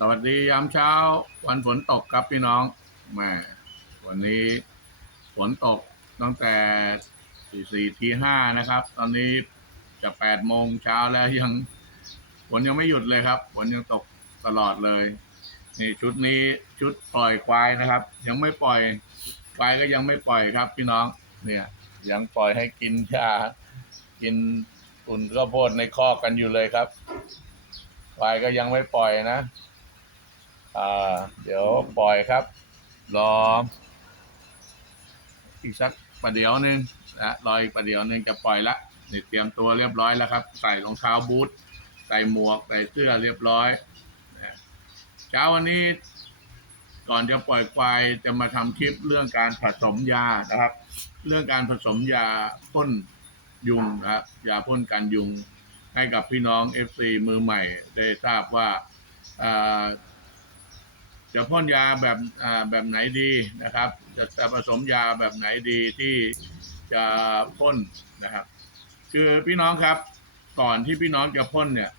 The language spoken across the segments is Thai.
สวัสดียามเช้า วันฝนตกครับพี่น้องแม่วันนี้ฝนตกตั้งแต่สี่สี่ทีห้านะครับ ตอนนี้จะแปดโมงเช้าแล้วยังฝนยังไม่หยุดเลยครับฝนยังตกตลอดเลย นี่ชุดนี้ชุดปล่อยควายนะครับ ยังไม่ปล่อยควายก็ยังไม่ปล่อยครับ พี่น้อง เนี่ย ยังปล่อยให้กินชากินอุ่นข้าวโพดในคอกกันอยู่เลยครับควายก็ยังไม่ปล่อยนะ อ่าเดี๋ยวปล่อยครับ รอ อีกสักประเดี๋ยวหนึ่งนะรออีกประเดี๋ยวหนึ่งจะปล่อยละนี่เตรียมตัวเรียบร้อยแล้วครับ ใส่รองเท้าบูทใส่หมวกใส่เสื้อเรียบร้อยนะเช้าวันนี้ก่อนจะปล่อยควายจะมาทำคลิปเรื่องการผสมยานะครับ เรื่องการผสมยาพ่นยุงนะครับยาพ่นกันยุงให้กับพี่น้อง FC มือใหม่ได้ทราบว่า จะพ่นยาแบบแบบไหนดีนะครับจะจะผสมยาแบบไหนดีที่จะพ่นนะครับ คือพี่น้องครับ ก่อนที่พี่น้องจะพ่นเนี่ย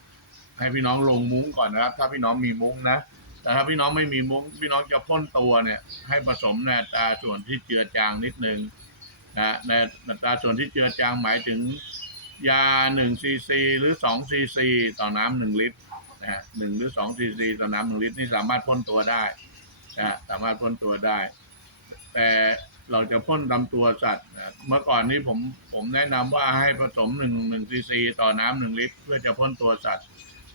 ให้พี่น้องลงมุ้งก่อนนะครับ ถ้าพี่น้องมีมุ้งนะแต่ถ้าพี่น้องไม่มีมุ้งพี่น้องจะพ่นตัวเนี่ย ให้ผสมในตาส่วนที่เจือจางนิดนึงนะในตาส่วนที่เจือจางหมายถึงยาหนึ่งซีซีหรือสองซีซีต่อน้ำหนึ่งลิตร นะฮะหนึ่งหรือสองซีซีต่อน้ำหนึ่งลิตรนี่สามารถพ่นตัวได้นะฮะสามารถพ่นตัวได้ แต่เราจะพ่นลำตัวสัตว์นะเมื่อก่อนนี้ผมผมแนะนำว่าให้ผสมหนึ่งหนึ่งซีซีต่อน้ำหนึ่งลิตร เพื่อจะพ่นตัวสัตว์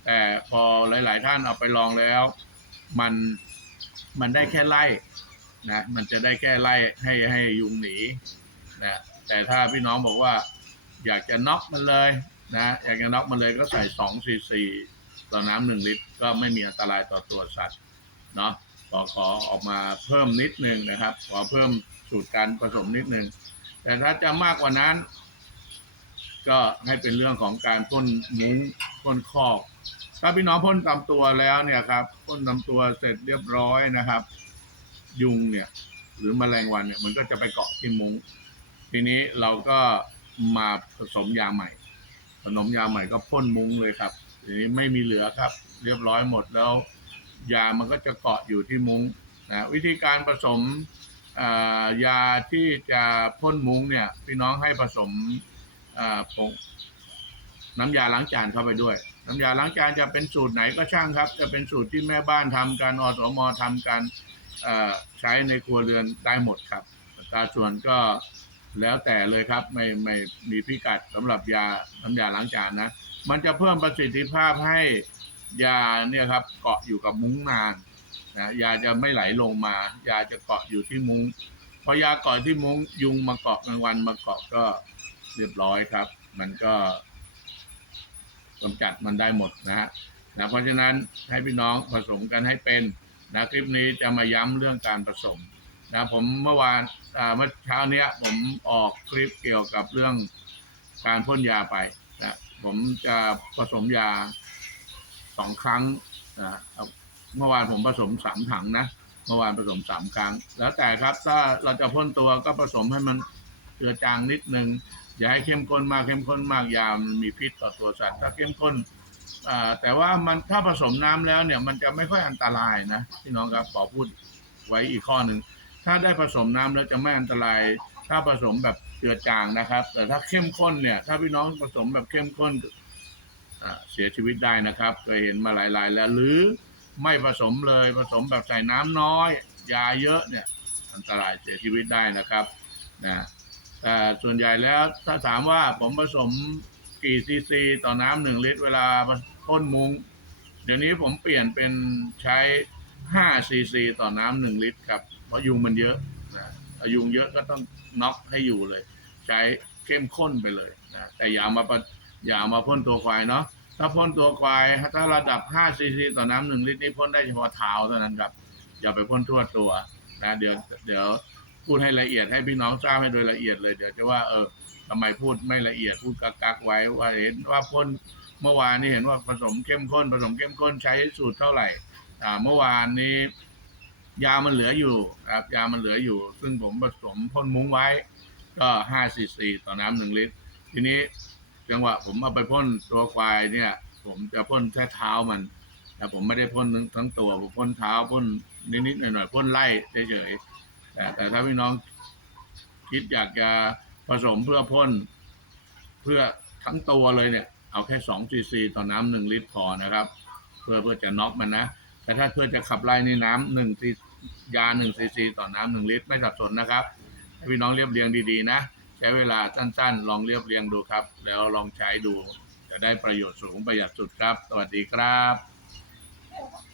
แต่พอหลาย ๆ ท่านเอาไปลองแล้ว มันมันได้แค่ไล่นะมันจะได้แค่ไล่ให้ให้ยุงหนีนะแต่ถ้าพี่น้องบอกว่า อยากจะน็อกมันเลยนะอยากจะน็อกมันเลยก็ใส่สองซีซี ต่อน้ำหนึ่งลิตร ก็ไม่มีอันตรายต่อตัวสัตว์เนาะขอขอออกมาเพิ่มนิดนึงนะครับ ขอเพิ่มสูตรการผสมนิดนึง แต่ถ้าจะมากกว่านั้น ก็ให้เป็นเรื่องของการพ่นมุ้งพ่นคอกถ้าพี่น้องพ่นตามตัวแล้วเนี่ยครับพ่นตามตัวเสร็จเรียบร้อยนะครับ ยุงเนี่ย หรือแมลงวันเนี่ย มันก็จะไปเกาะที่มุ้งทีนี้เราก็มาผสมยาใหม่ผสมยาใหม่ก็พ่นมุ้งเลยครับ ทีนี้ไม่มีเหลือครับ เรียบร้อยหมดแล้ว ยามันก็จะเกาะอยู่ที่มุ้งนะวิธีการผสมยาที่จะพ่นมุ้งเนี่ย พี่น้องให้ผสมผงน้ำยาล้างจานเข้าไปด้วย น้ำยาล้างจานจะเป็นสูตรไหนก็ช่างครับ จะเป็นสูตรที่แม่บ้านทำกันอสมทำกันใช้ในครัวเรือนได้หมดครับตาส่วนก็ แล้วแต่เลยครับไม่ไม่มีพิกัดสำหรับยาน้ำยาล้างจานนะ มันจะเพิ่มประสิทธิภาพให้ยาเนี่ยครับ เกาะอยู่กับมุ้งนานนะยาจะไม่ไหลลงมา ยาจะเกาะอยู่ที่มุ้งพอยาเกาะที่มุ้งยุงมาเกาะกลางวันมาเกาะก็เรียบร้อยครับ มันก็กำจัดมันได้หมดนะฮะนะเพราะฉะนั้นให้พี่น้องผสมกันให้เป็นนะคลิปนี้จะมาย้ำเรื่องการผสม นะผมเมื่อวานเมื่อเช้าเนี้ย ผมออกคลิปเกี่ยวกับเรื่องการพ่นยาไปนะผมจะผสมยาสองครั้งนะเมื่อวานผมผสมสามถังนะเมื่อวานผสมสามครั้ง แล้วแต่ครับถ้าเราจะพ่นตัวก็ผสมให้มันเจือจางนิดนึงอย่าให้เข้มข้นมากเข้มข้นมากยามันมีพิษต่อตัวสัตว์ถ้าเข้มข้นแต่ว่ามันถ้าผสมน้ำแล้วเนี่ยมันจะไม่ค่อยอันตรายนะพี่น้องครับขอพูดไว้อีกข้อหนึ่ง ถ้าได้ผสมน้ำแล้วจะไม่อันตราย ถ้าผสมแบบเจือจางนะครับ แต่ถ้าเข้มข้นเนี่ย ถ้าพี่น้องผสมแบบเข้มข้นเสียชีวิตได้นะครับเคยเห็นมาหลาย ๆ แล้วหรือไม่ผสมเลยผสมแบบใส่น้ำน้อย ยาเยอะเนี่ยอันตรายเสียชีวิตได้นะครับนะแต่ส่วนใหญ่แล้วถ้าถามว่าผมผสมกี่ซีซีต่อน้ำหนึ่งลิตร เวลาพ่นมุงเดี๋ยวนี้ผมเปลี่ยนเป็นใช้5ซีซีต่อน้ำหนึ่งลิตรครับ ราะยุงมันเยอะนะถ้ายุงเยอะก็ต้องน็อกให้อยู่เลย ใช้เข้มข้นไปเลยนะแต่อย่ามาปะอย่ามาพ่นตัวควายเนาะถ้าพ่นตัวควายถ้าระดับ5ซีซีต่อน้ำหนึ่งลิตรนี่พ่นได้เฉพาะเท้าเท่านั้นครับ อย่าไปพ่นทั่วตัวนะเดี๋ยวเดี๋ยวพูดให้ละเอียดให้พี่น้องทราบให้โดยละเอียดเลยเดี๋ยวจะว่าเออทำไมพูดไม่ละเอียดพูดกักกักๆไว้ว่าเห็นว่าพ่นเมื่อวานนี้เห็นว่าผสมเข้มข้นผสมเข้มข้นใช้สูตรเท่าไหร่อ่าเมื่อวานนี้ ยามันเหลืออยู่ครับยามันเหลืออยู่ ซึ่งผมผสมพ่นมุ้งไว้ ก็ห้าซีซีต่อน้ำหนึ่งลิตร ทีนี้จังหวะผมเอาไปพ่นตัวควายเนี่ย ผมจะพ่นแค่เท้ามัน แต่ผมไม่ได้พ่นทั้งทั้งตัวผมพ่นเท้าพ่นนิดๆหน่อยๆพ่นไล่เฉยๆแต่แต่ถ้าพี่น้องคิดอยากจะผสมเพื่อพ่นเพื่อทั้งตัวเลยเนี่ย เอาแค่สองซีซีต่อน้ำหนึ่งลิตรพอนะครับ เพื่อเพื่อจะน็อกมันนะ แต่ถ้าเพื่อจะขับไล่ในน้ำหนึ่งซียาหนึ่งซีซีต่อน้ำหนึ่งลิตรไม่สับสนนะครับให้พี่น้องเรียบเรียงดีๆนะ ใช้เวลาสั้นๆ ลองเรียบเรียงดูครับ แล้วลองใช้ดู จะได้ประโยชน์สูงประหยัดสุดครับ สวัสดีครับ